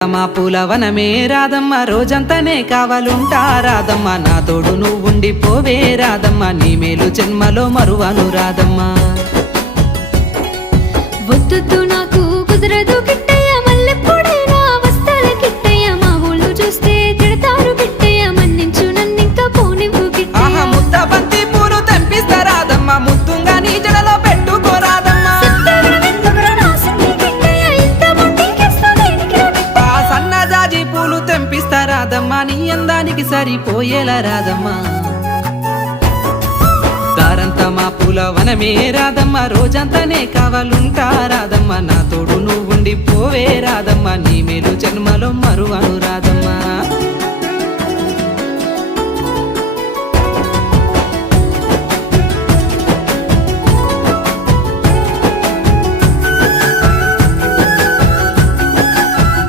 మా పూలవనమే రాధమ్మ రోజంతానే కావాలుంటా రాధమ్మ నా తోడు నువ్వుండి పోవే రాధమ్మ నీ మేలు జన్మలో మరువను రాధమ్మ వద్దు నాకు కుదరదు కిట్టయ్య మల్లెప్పుడైనా వస్తాల కిట్టయ్య మా ఊళ్ళు చూస్తే తిడతారు కిట్టయ్య మన్నించు నన్నింకా పోనివ్వు కిట్టయ్య ముద్ద బంతి పూలు తెంపిస్తా రాధమ్మ ముద్దుంగా నీ జడలో పెట్టుకో రాధమ్మ సన్నజాజి పూలు తెంపిస్తా రాధమ్మ నీ అందానికి సరిపోయేలా రాధమ్మ దారంతా మా పూలవనమే రాధమ్మ రోజంతానే కావాలుంటా రాధమ్మ నా తోడు నువ్వుండి పోవే రాధమ్మ నీ మేలు జన్మలో మరువను రాధమ్మ